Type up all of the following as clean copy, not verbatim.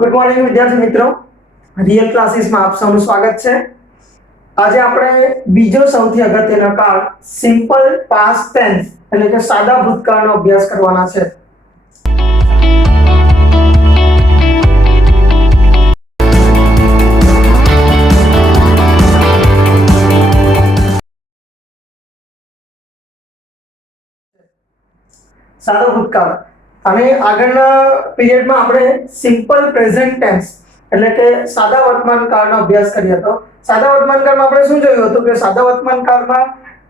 Good morning વિદ્યાર્થી મિત્રો, real ક્લાસીસમાં આપ સૌનું સ્વાગત છે। આજે આપણે બીજો સૌથી અગત્યનો કાળ સિમ્પલ પાસ્ટ ટેન્સ એટલે કે સાદા ભૂતકાળનો અભ્યાસ કરવાના છે। સાદો ભૂતકાળ અને આગળના પીરિયડમાં આપણે સિમ્પલ પ્રેઝન્ટ ટેન્સ એટલે કે સાદા વર્તમાન કાળનો અભ્યાસ કર્યો હતો। સાદા વર્તમાન કાળમાં આપણે શું જોયું હતું કે સાદા વર્તમાન કાળમાં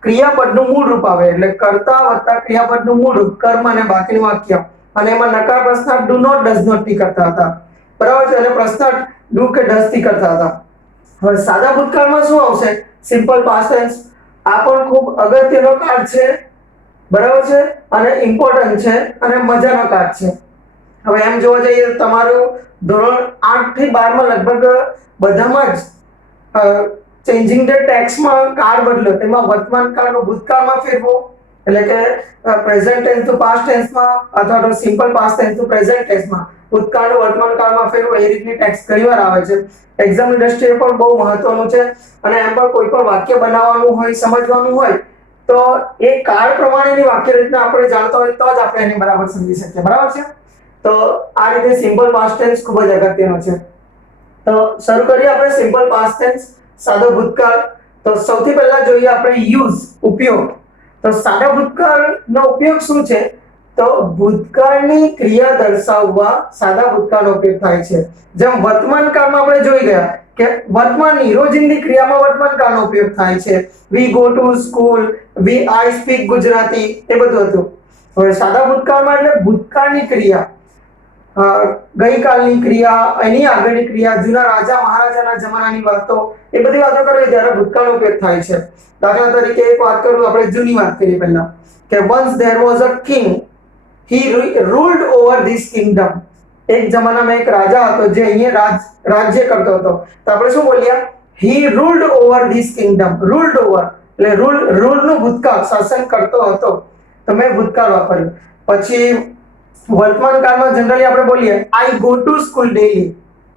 ક્રિયાપદનું મૂળ રૂપ આવે એટલે કર્તા વત્તા ક્રિયાપદનું મૂળ રૂપ કર્મ અને બાકીનું વાક્ય અને એમાં નકાર પ્રશ્નાર્થ ડુ નોટ ડઝ નોટ થી કરતા હતા, બરાબર છે, અને પ્રશ્નાર્થ ડુ કે ડઝ થી કરતા હતા। હવે સાદા ભૂતકાળમાં શું આવશે? Simple past tense. આ પણ ખૂબ અગત્યનો કાળ છે, બરાબર છે, અને ઇમ્પોર્ટન્ટ છે અને મજાનો કાળ છે। હવે એમ જોવા જઈએ તો તમારું ધોરણ 8 થી 12 માં લગભગ બધામાં જ ચેન્જિંગ ધ ટેક્સ્ટમાં કાળ બદલ્યો, તેમાં વર્તમાન કાળનો ભૂતકાળમાં ફેરવો એટલે કે પ્રેઝન્ટ ટેન્સ ટુ પાસ્ટ ટેન્સમાં અથવા તો simple past tense to present ટેન્સમાં ભૂતકાળનું વર્તમાન કાળમાં ફેરવો, એ રીતની ટેક્સ્ટ ઘણીવાર આવે છે। એક્ઝામની દ્રષ્ટિએ પણ બહુ મહત્વનું છે અને એમ પણ કોઈ પણ વાક્ય બનાવવાનું હોય, સમજવાનું હોય તો એ કાળ પ્રમાણેની વાક્ય રચના આપણે જાણતા હોય તો જ આપણે એને બરાબર સમજી શકીએ, બરાબર છે। તો આ રીતે સિમ્પલ પાસ્ટ ટેન્સ ખૂબ જ અગત્યનો છે। તો શરૂ કરીએ આપણે સિમ્પલ પાસ્ટ ટેન્સ સાદો ભૂતકાળ। તો સૌથી પહેલા જોઈએ આપણે યુઝ ઉપયોગ। તો સાદા ભૂતકાળનો ઉપયોગ શું છે? તો ભૂતકાળની ક્રિયા દર્શાવવા સાદા ભૂતકાળનો ઉપયોગ થાય છે। જેમ વર્તમાન કાળમાં આપણે જોઈ ગયા કે વર્તમાનની રોજિંદી ક્રિયામાં વર્તમાન કાળનો ઉપયોગ થાય છે। We go to school, we I speak Gujarati, એ બધું હતું। હવે સાદા ભૂતકાળમાં એટલે ભૂતકાળની ક્રિયા, ગઈકાલની ક્રિયા, એની આગળની ક્રિયા, જૂના રાજા મહારાજાના જમાનાની વાતો, એ બધી વાતો કરવી ત્યારે ભૂતકાળનો ઉપયોગ થાય છે। દાખલા તરીકે એક વાત કરું, આપણે જૂની વાત કરીએ પહેલા કે once there was a king, he ruled over this kingdom। એક જમાનામાં એક રાજા હતો જે અહીંયા રાજ્ય કરતો હતો, તો આપણે શું બોલ્યા? he ruled over this kingdom। ruled over એટલે રૂલ નું ભૂતકાળ, શાસન કરતો હતો, તો મેં ભૂતકાળ વાપર્યું। પછી વર્તમાન કાળમાં જનરલી આપણે બોલીએ I go to school daily,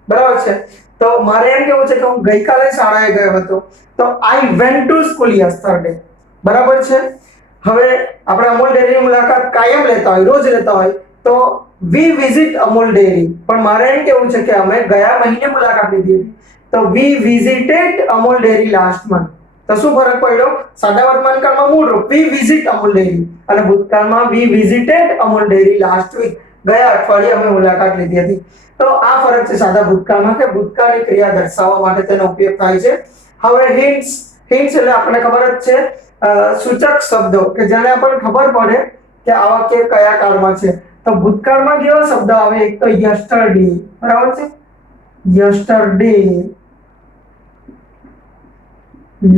બરાબર છે, તો મારે એમ કેવું છે કે હું ગઈકાલે શાળાએ ગયો હતો, તો I went to school yesterday, બરાબર છે। હવે આપણે અમૂલ ડેરીની મુલાકાત કાયમ લેતા હોય, રોજ લેતા હોય, તો we visit અમૂલ ડેરી, પણ મારે એમ કેવું છે કે અમે ગયા મહિને મુલાકાત લીધી હતી, તો we visited Amul dairy last month। તો શું ફરક પડ્યો? સાદા વર્તમાન કાળમાં મૂળ રૂપ we visit અમૂલ ડેરી અને ભૂતકાળમાં we visited Amul dairy last week, ગયા અઠવાડિયે અમે મુલાકાત લીધી હતી। તો આ ફરક છે સાદા ભૂતકાળમાં કે ભૂતકાળની ક્રિયા દર્શાવવા માટે તેનો ઉપયોગ થાય છે। હવે હિન્ટ્સ એટલે આપણને ખબર જ છે, સૂચક શબ્દો કે જેને આપણને ખબર પડે કે આ વાક્ય કયા કાળમાં છે। તો ભૂતકાળમાં કેવા શબ્દ આવે? એક તો યસ્ટરડે, બરાબર છે, યસ્ટરડે,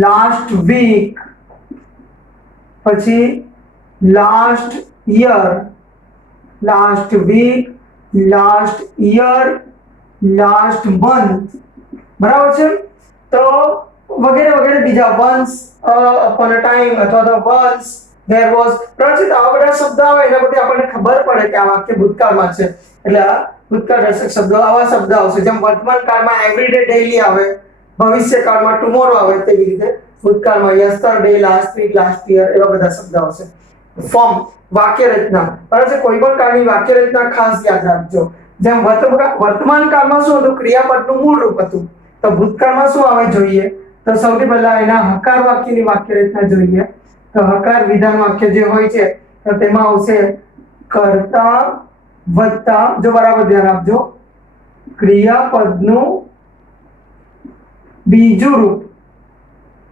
લાસ્ટ વીક, પછી last year, last week, last year, last month, બરાબર છે। તો વગેરે વગેરે બીજા once upon a time અથવા તો once there was, બરાબર, આવા બધા શબ્દ આવે એના પરથી આપણને ખબર પડે કે આ વાક્ય ભૂતકાળમાં છે, એટલે આ ભૂતકાળ દર્શક શબ્દો, આવા શબ્દ આવશે। જેમ વર્તમાન કાળમાં એવરીડે, ડેઈલી આવે, ભવિષ્ય કાળમાં ટુમોરો આવે, તેવી રીતે ભૂતકાળમાં yesterday, last week, last year, એવા બધા શબ્દ આવશે। ફોર્મ વાક્ય રચના, બરાબર, કોઈ પણ કાળની વાક્ય રચના ખાસ યાદ રાખજો। જેમ વર્તમાન કાળમાં શું હતું? ક્રિયાપદનું મૂળ રૂપ હતું, તો ભૂતકાળમાં શું આવે જોઈએ? તો સૌથી પહેલા એના હકાર વાક્યની વાક્ય રચના જોઈએ। તો હકાર વિધાન વાક્ય જે હોય છે તો તેમાં આવશે કર્તા વત્તા, જો બરાબર ધ્યાન આપજો, ક્રિયાપદનું બીજું રૂપ,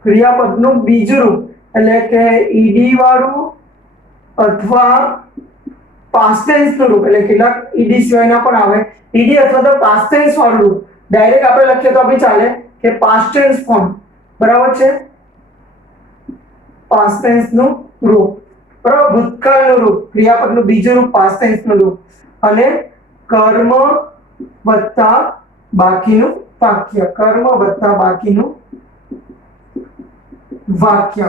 ક્રિયાપદનું બીજું રૂપ એટલે કે ઈડી વાળું અથવા પાસ્ટ ટેન્સ નું રૂપ, એટલે કેટલાક ઈડી સિવાયના પણ આવે, ઈડી અથવા તો પાસ્ટ ટેન્સ વાળું રૂપ, ડાયરેક્ટ આપણે લખીએ તો બી ચાલે કે પાસ્ટ ટેન્સ ફોર્મ, બરાબર છે, પાસ્ટ ટેન્સ નું રૂપ, બરાબર, ભૂતકાળનું રૂપ, ક્રિયાપદનું બીજું રૂપ, પાસ્ટ ટેન્સ નું રૂપ, અને કર્મ વત્તા બાકીનું વાક્ય, કર્મ વત્તા બાકીનું વાક્ય,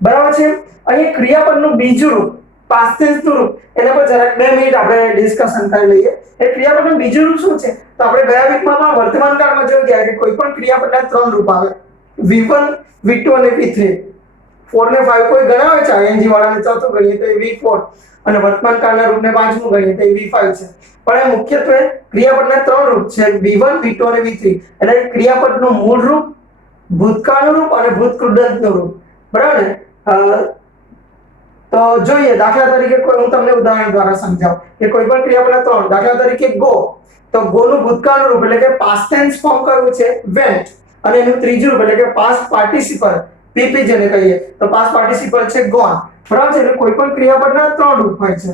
બરાબર છે। અહીં ક્રિયાપદનું બીજું રૂપ, પાસ્ટ ટેન્સ નું રૂપ, એના પર જરાક 2 મિનિટ આપણે ડિસ્કશન કરી લઈએ। એ ક્રિયાપદનું બીજું રૂપ શું છે? તો આપણે ગયા વીકમાં પણ વર્તમાન કાળમાં જોઈ ગયા કે કોઈ પણ ક્રિયાપદના 3 રૂપ આવે, V1 V2 અને V3. 4 ને 5 કોઈ ગણાવે છે ing વાળાને ચોથું ગણીએ તો એ V4 અને વર્તમાન કાળના રૂપને પાંચમું ગણીએ તો એ V5 છે. પણ એ મુખ્યત્વે ક્રિયાપદના 3 રૂપ છે, V1 V2 અને V3. એટલે ક્રિયાપદનું મૂળ રૂપ, ભૂતકાળનું રૂપ અને ભૂતકૃદંતનું રૂપ. બરાબર ને? તો જોઈએ દાખલા તરીકે હું તમને ઉદાહરણ દ્વારા સમજાવું કે કોઈ પણ ક્રિયાપદના 3, દાખલા તરીકે ગો, તો ગો નું ભૂતકાળનું રૂપ એટલે કે પાસ્ટ ટેન્સ ફોર્મ કયું છે? વેન્ટ. અને એનું ત્રીજું રૂપ એટલે કે પાસ્ટ પાર્ટિસિપલ, પીપી જેને કહીએ તો પાસ્ટ પાર્ટિસિપલ છે ગોન. બરાબર છે? એટલે કોઈ પણ ક્રિયાપદના 3 રૂપ હોય છે.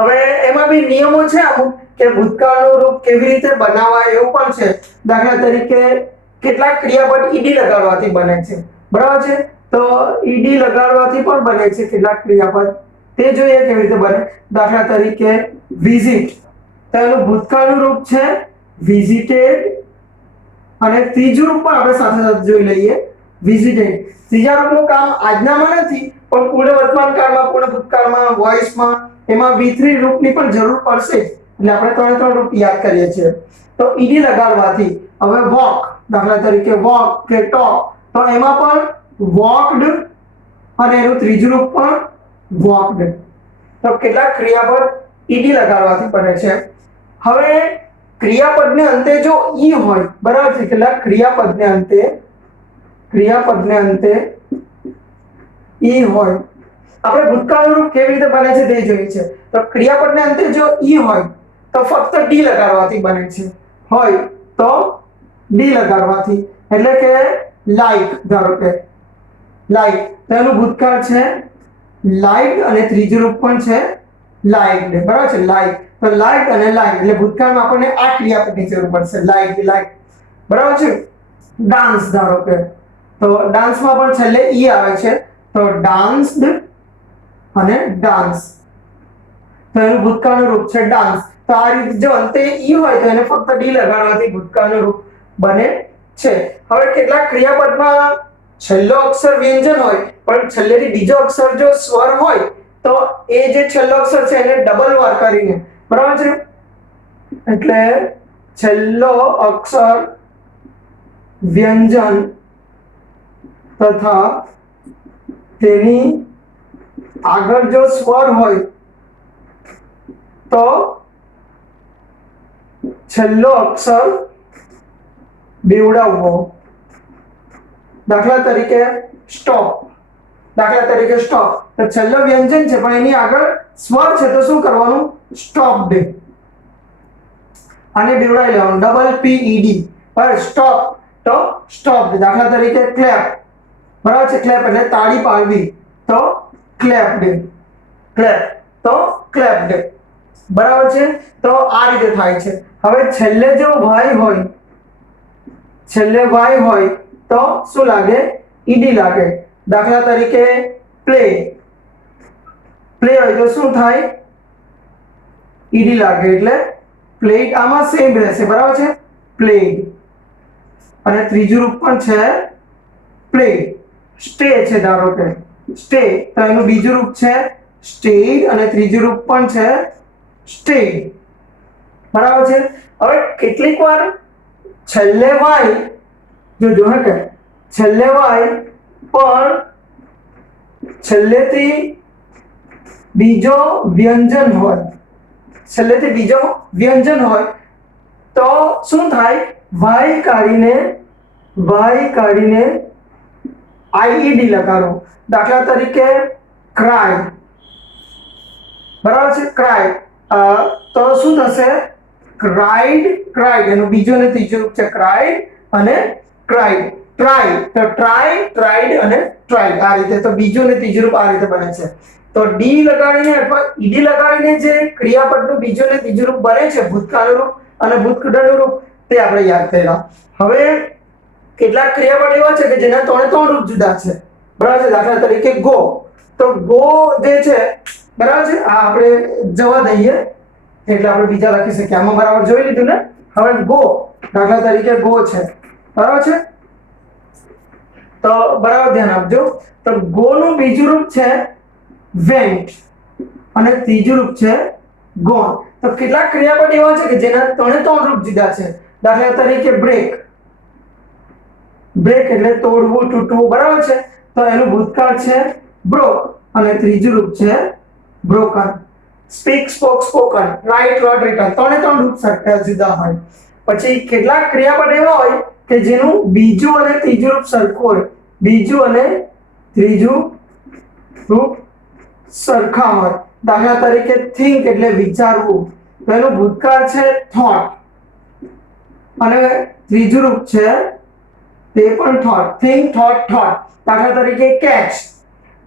હવે એમાં બી નિયમો છે અમુક કે ભૂતકાળનું રૂપ કેવી રીતે બનાવાય એવું પણ છે. દાખલા તરીકે કેટલાક ક્રિયાપદ ઈડી લગાડવાથી બને છે. બરાબર છે? તો ઈડી લગાડવાથી પણ બને છે કેટલાક ક્રિયાપદ, તે જોઈએ કેવી રીતે બને. દાખલા તરીકે વિઝિટ, તો એનું ભૂતકાળનું રૂપ છે વિઝિટેડ અને ત્રીજું રૂપ પણ આપણે સાથે સાથે જોઈ લઈએ, વિઝિટેડ. ત્રીજા રૂપનું કામ આજનામાં નથી પણ પૂર્ણ વર્તમાન કાળમાં, પૂર્ણ ભૂતકાળમાં, વોઇસમાં એમાં V3 રૂપની પણ જરૂર પડશે. એટલે આપણે ત્રણે રૂપ યાદ કરીએ છીએ. તો ઈડી લગાડવાથી હવે વોક, દાખલા તરીકે વોક કે ટોક, તો એમાં પણ વોકડ અને એનું ત્રીજું રૂપ પણ વોકડ. તો કેટલાક ક્રિયાપદ ઈડી લગાડવાથી બને છે. હવે ક્રિયાપદને અંતે જો ઈ હોય, બરાબર છે? કેટલાક ક્રિયાપદને અંતે ઈ હોય. આપણે ભૂતકાળનું રૂપ કેવી રીતે બને છે તે જોઈએ છે. તો ક્રિયાપદને અંતે જો ઈ હોય તો ફક્ત ડી લગાડવાથી બને છે, હોય તો ડી લગાડવાથી. એટલે કે લાઈક, ધારો કે લાઈક, તો એનું ભૂતકાળ છે લાઈક અને ત્રીજું રૂપ પણ છે લાઈક્ડ. બરાબર છે? લાઈક, તો લાઈક અને લાઈક એટલે ભૂતકાળમાં આપણને આ ક્રિયાપદની જરૂર પડશે, લાઈક લાઈક. બરાબર છે? ડાન્સ, ધારો કે, તો ડાન્સમાં પણ છેલ્લે ઈ આવે છે તો ડાન્સ્ડ અને ડાન્સ, તો એનું ભૂતકાળનું રૂપ છે ડાન્સ. તો આ રીતે જો અંતે ઈ હોય તો એને ફક્ત ડી લગાડવાથી ભૂતકાળનું રૂપ બને છે. હવે કેટલાક ક્રિયાપદમાં છેલ્લો અક્ષર વ્યંજન હોય પણ છેલ્લેથી બીજો અક્ષર જો સ્વર હોય તો એ જે છેલ્લો અક્ષર છે એને ડબલ વાર કરીને, બરાબર છે? એટલે છેલ્લો અક્ષર વ્યંજન તથા તેની આગળ જો સ્વર હોય તો છેલ્લો અક્ષર બેવડાવવો. દાખલા તરીકે સ્ટોપ, દાખલા તરીકે સ્ટોપ, તો છેલ્લો વ્યંજન છે પણ એની આગળ સ્વર છે તો શું કરવાનું? સ્ટોપ્ડ. આને બેવડાવી લેવાનું, ડબલ પીઈડી. પર સ્ટોપ તો સ્ટોપ્ડ. દાખલા તરીકે ક્લેપ, બરાબર છે? ક્લેપ એટલે તાળી પાડવી, તો ક્લેપ્ડ. ક્લેપ તો ક્લેપ્ડ. બરાબર છે? તો આ રીતે થાય છે. હવે છેલ્લે જો વાય હોય, છેલ્લે વાય હોય તો શું લાગે? ઈડી લાગે. દાખલા તરીકે પ્લે, પ્લે હોય તો શું થાય? ઈડી લાગે એટલે પ્લેડ. આમાં સેમ રહેશે, બરાબર છે? પ્લેડ. અને ત્રીજું રૂપ પણ છે પ્લેડ. સ્ટે છે, ધારો કે સ્ટે, તો એનું બીજું રૂપ છે સ્ટેડ અને ત્રીજું રૂપ પણ છે સ્ટેડ. બરાબર છે? હવે કેટલીક વાર છેલ્લે વાય જો કે છેલ્લે વાય પણ છેલ્લેથી બીજો વ્યંજન હોય, છેલ્લેથી બીજો વ્યંજન હોય તો શું થાય? વાય કાઢીને આઈઈડી લગાડો. દાખલા તરીકે ક્રાય, બરાબર છે? ક્રાય, તો શું થશે? ક્રાઇડ, ક્રાઇડ એનું બીજું અને ત્રીજું રૂપ છે ક્રાઇડ અને ટ્રાઇડ. ટ્રાય તો ટ્રાય, ટ્રાઇડ અને ટ્રાઇડ. આ રીતે તો બીજું અને ત્રીજું રૂપ આ રીતે બને છે. તો ડી લગાડીને અથવા ઈડી લગાડીને જે ક્રિયાપદનું બીજું અને ત્રીજું રૂપ બને છે, ભૂતકાળનું રૂપ અને ભૂતકૃતનું રૂપ, તે આપણે યાદ કર્યા. હવે કેટલાક ક્રિયાપદ એવા છે કે જેના ત્રણ રૂપ જુદા છે, બરાબર છે? દાખલા તરીકે ગો, તો ગો જે છે, બરાબર છે? આ આપણે જવા દઈએ એટલે આપણે બીજા લખી શકીએ. આમાં બરાબર જોઈ લીધું ને? હવે ગો, દાખલા તરીકે ગો છે, બરાબર છે? તો બરાબર ધ્યાન આપજો. તો ગો નું બીજું રૂપ છે વેન્ટ અને ત્રીજું રૂપ છે ગોન. તો કેટલાક ક્રિયાપદ એવા છે કે જેના ત્રણે ત્રણ રૂપ જુદા છે. દાખલા તરીકે બ્રેક. બ્રેક એટલે તોડવું, તૂટવું, બરાબર છે. તો એનું ભૂતકાળ છે બ્રોક અને ત્રીજું રૂપ છે broken. Speak, spoke, spoken, write, wrote, written, ત્રણે ત્રણ રૂપ સરખા જુદા હોય. પછી કેટલાક ક્રિયાપદ એવા હોય કે જેનું બીજું અને ત્રીજું રૂપ સરખું હોય. બીજું અને ત્રીજું રૂપ સરખા હોય. દાખલા તરીકે think એટલે વિચારવું, તો એનું ભૂતકાળ છે thought અને ત્રીજું રૂપ છે તે પણ thought. think, thought, thought. દાખલા તરીકે catch,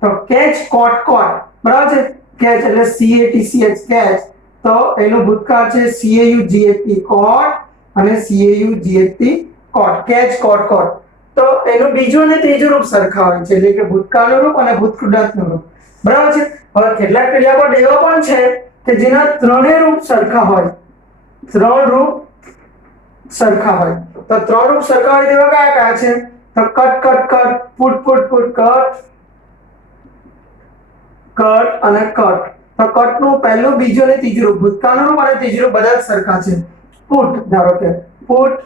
તો catch, caught, caught, બરાબર છે. catch એટલે CATCH catch, તો એનું ભૂતકાળ છે CAUGHT caught અને CAUGHT caught. catch, caught, caught. તો એનું બીજું અને ત્રીજું રૂપ સરખા હોય છે, એટલે કે ભૂતકાળનું રૂપ અને ભૂતકૃદંતનું રૂપ, બરાબર છે. હવે કેટલાક ક્રિયાપદ એવા પણ છે કે જેના ત્રણેય રૂપ સરખા હોય. ત્રણ રૂપ સરખા હોય. તો ત્રણ રૂપ સરખા હોય તેવા કયા કયા છે? તો cut, cut, cut, put, put, put, cut, cut અને કટ. તો કટ નું પહેલું, બીજું અને ત્રીજું રૂપ, ભૂતકાળનું રૂપ અને ત્રીજું રૂપ બધા જ સરખા છે. પુટ, ધારો કે પુટ,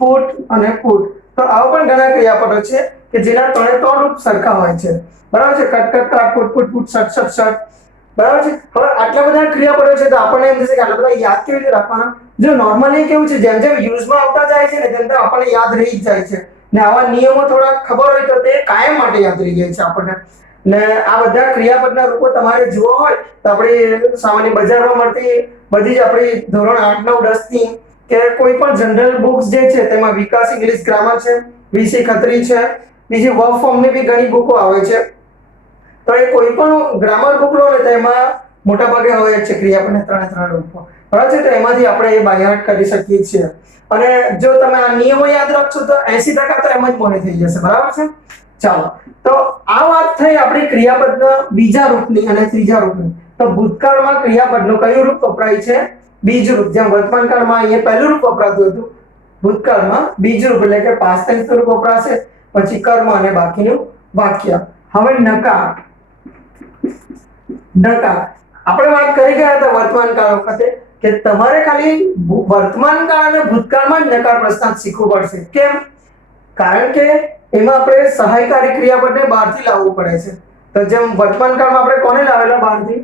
પુટ અને પુટ. તો આવા પણ ઘણા ક્રિયાપદો છે કે જેના ત્રણે ત્રણ રૂપ સરખા હોય છે, બરાબર છે. Cut, cut, cut, put, put, put, shut, shut, shut, બરાબર છે. હવે આટલા બધા ક્રિયાપદો છે તો આપણને એમ થશે કે આટલા બધા યાદ કેવી રીતે રાખવાના? જો નોર્મલી કેવું છે, જેમ જેમ યુઝમાં આવતા જાય છે ને તેમ તેમ આપણને યાદ રહી જ જાય છે. ને આવા નિયમો થોડા ખબર હોય તો તે કાયમ માટે યાદ રહી જાય છે આપણને. ને આ બધા ક્રિયાપદના રૂપો તમારે જોવા હોય તો આપણે સામાન્ય બજારમાં મળતી બધી જ આપણી ધોરણ 8, 9, 10 ની કે કોઈ પણ જનરલ બુક્સ જે છે તેમાં વિકાસ ઇંગ્લિશ ગ્રામર છે, વીસી ખત્રી છે, બીજી વર્ક ફોર્મની બી ઘણી બુકો આવે છે. તો એ કોઈ પણ ગ્રામર બુક લો ને તો એમાં મોટા ભાગે હોય છે ક્રિયાપદના ત્રણે ત્રણ રૂપો, બરાબર છે. તો એમાંથી આપણે એ બાયહાટ કરી શકીએ છીએ. અને જો તમે આ નિયમો યાદ રાખશો તો 80% તો એમ જ મોને થઈ જશે, બરાબર છે. ચાલો, તો આ વાત થઈ આપણી ક્રિયાપદના બીજા રૂપની અને ત્રીજા રૂપની. તો ભૂતકાળમાં ક્રિયાપદનું કયું રૂપ વપરાય છે? બીજું રૂપ. જેમ વર્તમાન કાળમાં અહીંયા પહેલું રૂપ વપરાતું હતું, ભૂતકાળમાં બીજું રૂપ એટલે કે પાસ્ટ ટેન્સ રૂપ વપરાશે, પછી કર્મ અને બાકીનું વાક્ય. હવે નકાર. નકાર આપણે વાત કરી ગયા હતા વર્તમાન કાળ વખતે કે તમારે ખાલી વર્તમાન કાળ અને ભૂતકાળમાં જ નકાર પ્રસ્તાવ શીખવું પડશે. કેમ? કારણ કે એમાં આપણે સહાયકારી ક્રિયાપદને બહારથી લાવવું પડે છે. તો જેમ વર્તમાન કાળમાં આપણે કોને લાવેલા બહારથી?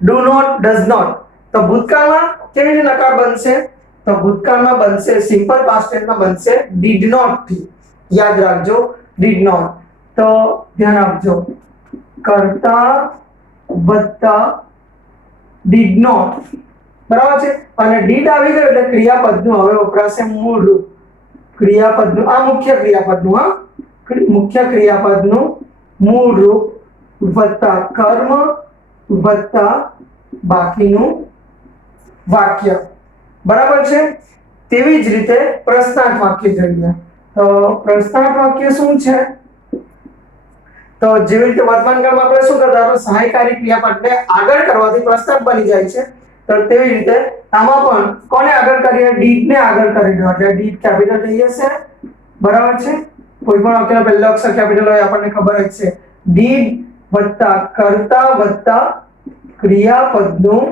Do not, does not. તો ભૂતકાળમાં કેવી રીતે નકાર બનશે? તો ભૂતકાળમાં બનશે સિમ્પલ પાસ્ટ ટેન્સમાં બનશે ડીડ નોટ થી. યાદ રાખજો, ડીડ નોટ. તો ધ્યાન આપજો, કરતા વત્તા ડીડ નોટ, બરાબર છે. અને ડીડ આવી ગયો એટલે ક્રિયાપદનું હવે વપરાશે મૂળ રૂપ. ક્રિયાપદનું આ મુખ્ય ક્રિયાપદનું, હા, મુખ્ય ક્રિયાપદનું મૂળ રૂપ વત્તા કર્મ વત્તા બાકીનું વાક્ય, બરાબર છે. તેવી જ રીતે પ્રશ્નાર્થ વાક્ય જોઈએ. તો પ્રશ્નાર્થ વાક્ય શું છે? તો જેવી રીતે વર્તમાન કાળમાં આપણે શું કરતા હતા? સહાયકારી ક્રિયાપદને આગળ કરવાથી પ્રસ્તાવ બની જાય છે. તો તેવી રીતે આમાં પણ કોને આગળ કરીએ? ડીડ ને આગળ કરી દો એટલે ડીડ કેપિટલ થઈ જશે, બરાબર છે. કોઈ પણ વાક્યનો પહેલો અક્ષર કેપિટલ હોય આપણને ખબર જ છે. ડીડ વત્તા કર્તા વત્તા ક્રિયાપદનું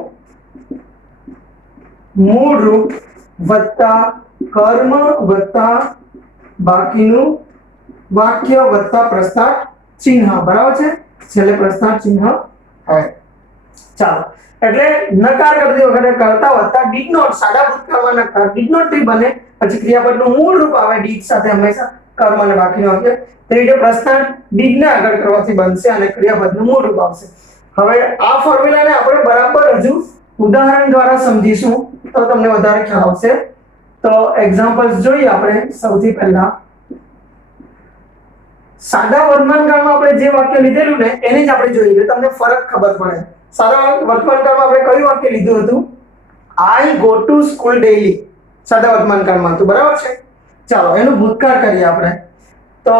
મૂળ રૂપ વત્તા કર્મ વત્તા બાકીનું વાક્ય વત્તા પ્રસ્તાવ ચિહ્ન, બરાબર છે. છેલ્લે પ્રસ્તાવ ચિહ્ન હોય. ચાલો, એટલે નકાર કરતી વખતે કરતા વત્તા ડીડ નોટ, સાદા ભૂતકાળમાં નકાર ડીડ નોટ થી બને, પછી ક્રિયાપદનું મૂળ રૂપ આવે ડીડ સાથે હંમેશા કર્મ અને બાકીનું વાક્ય. તે રીતે પ્રસ્તાવ ડીડ ને આગળ કરવાથી બનશે અને ક્રિયાપદનું મૂળ રૂપ આવશે. હવે આ ફોર્મ્યુલાને આપણે બરાબર હજુ ઉદાહરણ દ્વારા સમજીશું તો તમને વધારે ખ્યાલ આવશે. તો એક્ઝામ્પલ્સ જોઈએ આપણે. સૌથી પહેલા સાદા વર્તમાન કાળમાં આપણે જે વાક્ય લીધેલું ને એને જ આપણે જોઈએ એટલે તમને ફરક ખબર પડે. સાદા વર્તમાન કાળમાં આપણે કયું વાક્ય લીધું હતું? I go to school daily. સાદા વર્તમાન કાળમાં હતું, બરાબર છે. ચાલો, એનું ભૂતકાળ કરીએ આપણે. તો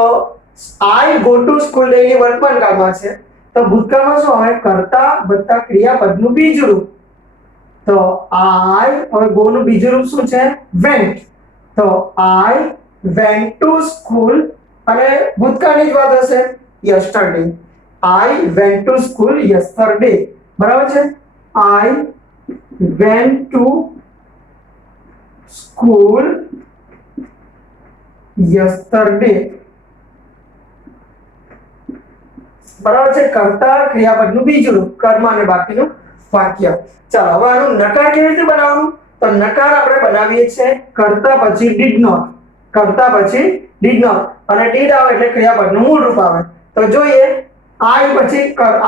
I go to school daily વર્તમાન કાળમાં છે. તો ભૂતકાળમાં શું હોય? કર્તા વત્તા ક્રિયાપદનું બીજું રૂપ. તો આઈ, હવે ગો નું બીજું રૂપ શું છે? વેન્ટ. તો આઈ વેન્ટ ટુ સ્કૂલ અને ભૂતકાળની જ વાત હશે, yesterday. I went to school yesterday, બરાબર છે. I went to school yesterday. બરાબર છે, કર્તા ક્રિયાપદનું બીજું રૂપ, કર્મ અને બાકીનું વાક્ય. ચાલો હવે આનું નકાર કેવી રીતે બનાવવાનું? તો નકાર આપણે બનાવીએ છીએ કર્તા પછી did not, કર્તા પછી did not, અને did આવે એટલે ક્રિયાપદનું મૂળ રૂપ આવે. તો જોઈએ I પછી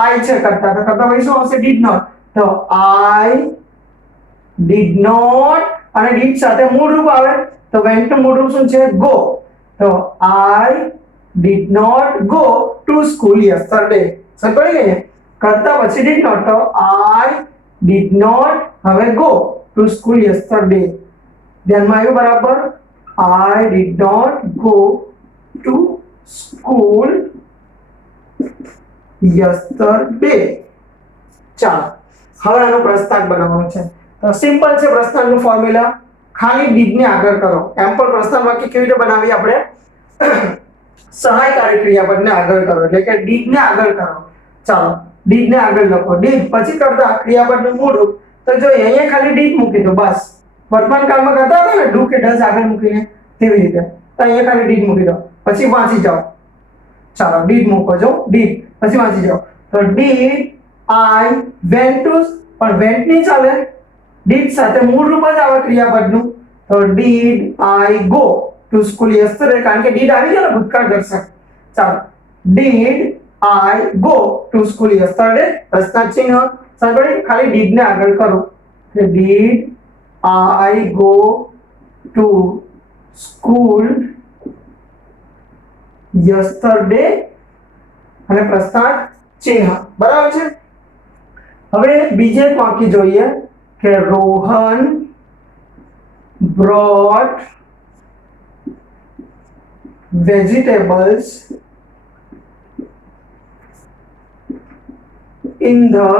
I છે કર્તા, તો કર્તા પછી શું આવશે? did not. તો I did not, અને did સાથે મૂળ રૂપ આવે તો went નું મૂળ રૂપ શું છે? go. તો I did not go to school yesterday. સમજ પડી ગઈ ને? કરતા પછી did not, તો I did not હવે go to school yesterday. ધ્યાનમાં આવ્યું બરાબર? I did not go to school yesterday. ચાલો હવે આનો પ્રસ્તાક બનાવવાનો છે. તો સિમ્પલ છે પ્રસ્તાકનું ફોર્મ્યુલા, ખાલી did ને આગળ કરો. એમ પણ પ્રસ્તાક વાક્ય કેવી રીતે બનાવીએ આપણે? સહાયકારી ક્રિયાપદને આગળ કરો એટલે કે did ને આગળ કરો. ચાલો did ને આગળ લખો, did પછી કરતા ક્રિયાપદનું મૂળ રૂપ. તો જો અહીંયા ખાલી did મૂકી દો બસ. વર્તમાન કાળમાં કરતા હતા ને do કે does આગળ મૂકીને તેવી રીતે, તો અહીંયા ખાલી did મૂકી દો, પછી વાંચી જાઓ. ચાલો did મૂકો, જો did પછી વાંચી જાઓ. તો did I went to, પણ went નહીં ચાલે, did સાથે મૂળ રૂપ જ આવે ક્રિયાપદનું. તો did I go to school yesterday, કારણ કે did આવી ગયો ને ભૂતકાળ દર્શક. ચાલો did I go to school yesterday, પ્રશ્નાર્થ ચિહ્ન સાંભળી, ખાલી did ને આગળ કરો. did I go to school yesterday, અને પ્રશ્નાર્થ ચિહ્ન. બરાબર છે. હવે બીજે એક વાક્ય જોઈએ કે Rohan brought vegetables in the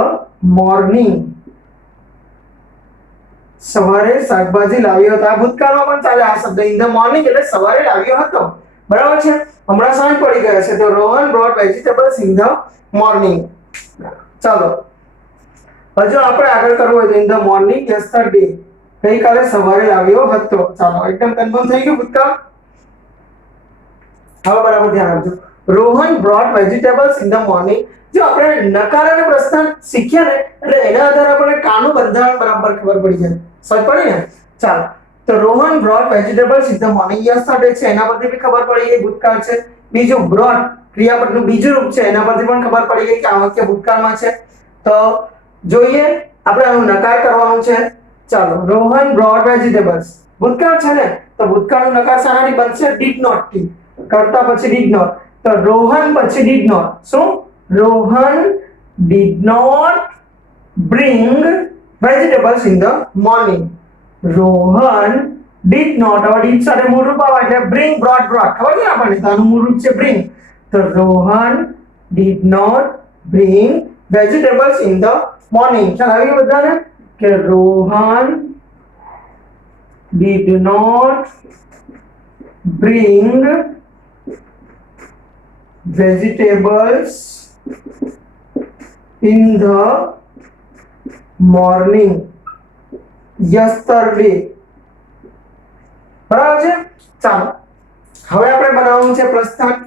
morning. સવારે શાકભાજી લાવ્યો હતો. આ ભૂતકાળમાં પણ ચાલે આ શબ્દ in the morning એટલે સવારે લાવ્યો હતો. બરાબર છે. હમણાં સાંજ પડી ગયા છે તો Rohan brought vegetables in the morning. ચાલો હજુ આપણે આગળ કરવું હોય તો in the morning yesterday, ગઈકાલે સવારે લાવ્યો હતો. ચાલો એકદમ કન્ફર્મ થઈ ગયું ભૂતકાળ. હવે બરાબર ધ્યાન આપજો. Rohan brought vegetables in the morning. જો આપણે નકાર અને પ્રશ્ન શીખ્યા ને એટલે એના આધારે આપણે કાનું બંધારણ બરાબર ખબર પડી જાય. સમજ પડી ને? ચાલો તો Rohan brought vegetables in the morning yesterday છે, એના પરથી બી ખબર પડી ગઈ ભૂતકાળ છે. બીજું brought ક્રિયાપદનું બીજું રૂપ છે, એના પરથી પણ ખબર પડી ગઈ કે આ વાક્ય ભૂતકાળમાં છે. તો જોઈએ આપણે આનું નકાર કરવાનું છે. ચાલો રોહન brought vegetables ભૂતકાળ છે ને, તો ભૂતકાળનો નકાર શાનાથી બનશે? did not થી. કરતા પછી did not, તો રોહન પછી did not. શું? Rohan did not bring vegetables in the morning. Rohan did not, હવે did સાથે મૂળ રૂપ આવે એટલે bring brought brought, ખબર છે આપણને? તો આનું મૂળ રૂપ છે bring. તો Rohan did not bring vegetables in the morning. ચાલ આવી ગયું બધાને કે Rohan did not bring vegetables in the morning yesterday. બરાબર છે. ચાલો હવે આપણે બનાવવાનું છે પ્રશ્નાર્થ.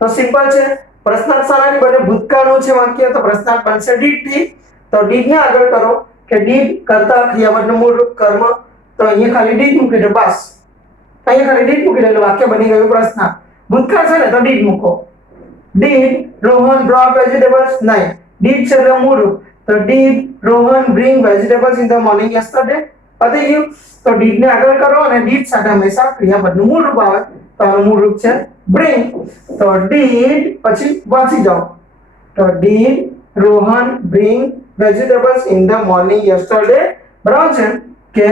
તો સિમ્પલ છે. પ્રશ્નાર્થ શાનાથી બને? ભૂતકાળનું છે વાક્ય, તો પ્રશ્નાર્થ બનશે did થી. તો did ને આગળ કરો કે did કરતા ક્રિયાપદનું મૂળ રૂપ કર્મ, તો અહીંયા ખાલી did મૂકી દો બસ. અહીંયા ખાલી did મૂકી દો એટલે વાક્ય બની ગયું પ્રશ્નાર્થ. ભૂતકાળ છે ને તો did મૂકો. did રોહન brought vegetables, નહીં, did છે એટલે મૂળ રૂપ, તો did Rohan bring vegetables in the morning yesterday. પતી ગયું. તો did ને આગળ કરો અને did સાથે હંમેશા ક્રિયાપદનું મૂળ રૂપ આવે, તો આનું મૂળ રૂપ છે bring. તો did પછી વાંચી જાઓ. તો did Rohan bring vegetables in the morning yesterday. બરાબર છે કે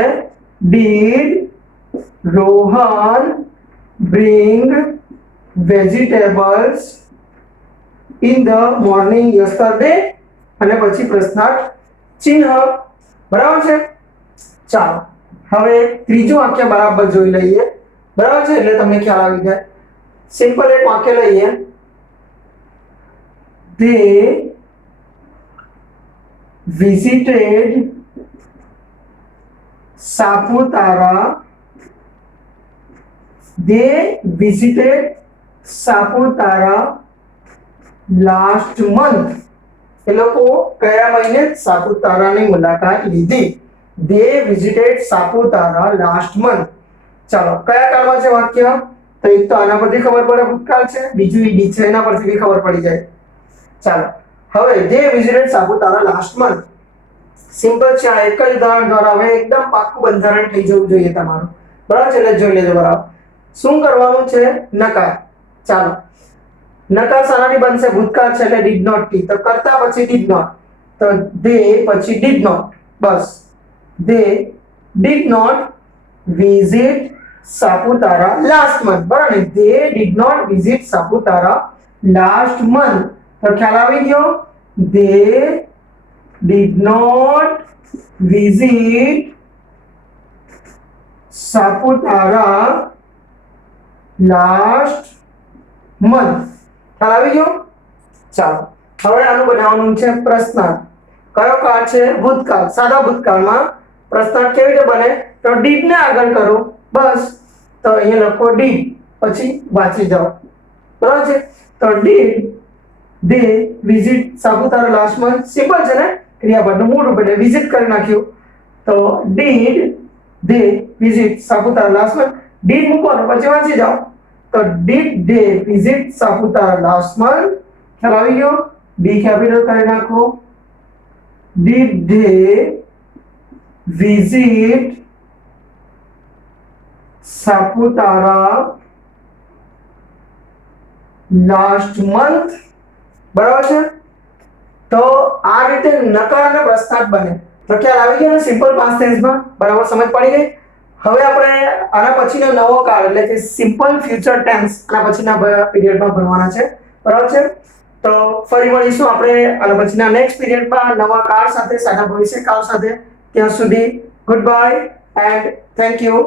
did Rohan bring vegetables in the morning yesterday, અને પછી પ્રશ્નાર્થ ચિહ્ન. બરાબર છે. ચાલો હવે ત્રીજું વાક્ય બરાબર જોઈ લઈએ. બરાબર છે, એટલે તમને ખ્યાલ આવી જાય. સિમ્પલ એક વાક્ય લઈએ. they visited Saputara. they visited Saputara last month. એ લોકો કયા મહિને સાપુતારાની મુલાકાત લીધી? they visited Saputara last month. ચાલો કયા કાળમાં છે વાક્ય? તો એક તો આના પરથી ખબર પડે ભૂતકાળ છે, બીજું ઈડી છે એના પરથી બી ખબર પડી જાય. ચાલો હવે they visited Saputara last month. Simple છે આ એક જ ઉદાહરણ દ્વારા હવે એકદમ પાક્કું બંધારણ થઈ જવું જોઈએ તમારું. બરાબર છે? એટલે જોઈ લેજો બરાબર. શું કરવાનું છે? નકાર. ચાલો નકાર શાનાથી બનશે? ભૂતકાળ છે એટલે did not થી. તો કરતા પછી did not. તો they પછી did not. Bus they did not visit Saputara last month. બરાબર ને? they did not visit Saputara last month. તો ખ્યાલ આવી ગયો? they did not visit Saputara last month. ખ્યાલ આવી ગયો? ચાલો હવે આનું બનાવવાનું છે પ્રશ્નાર્થ. કયો કાળ છે? ભૂતકાળ. સાદા ભૂતકાળમાં પ્રશ્નાર્થ કેવી રીતે બને? તો did ને આગળ કરો બસ. તો અહીંયા લખો did પછી વાંચી જાઓ. બરાબર છે? તો did they visit Saputara last month. Simple છે ને? ક્રિયાપદનું મૂળ રૂપ એટલે વિઝિટ કરી નાખ્યું. તો did they visit Saputara last month. did મૂકવાનું પછી વાંચી જાઓ. તો did they visit Saputara last month. ખ્યાલ આવી ગયો? ડી કેપિટલ કરી નાખો. did they visit Saputara last month. બરાબર છે? તો આ રીતે નકાર અને પ્રશ્નાર્થ બને. તો ખ્યાલ આવી ગયો ને સિમ્પલ પાસ્ટ ટેન્સમાં? બરાબર સમજ પડી ગઈ? હવે આપણે આના પછીનો નવો કાળ એટલે કે સિમ્પલ ફ્યુચર ટેન્સ આના પછીના પીરિયડમાં ભણવાના છે. બરાબર છે? તો ફરી મળીશું આપણે આના પછીના નેક્સ્ટ પીરિયડમાં નવા કાળ સાથે, સાદા ભવિષ્ય કાળ સાથે. ત્યાં સુધી good bye and thank you.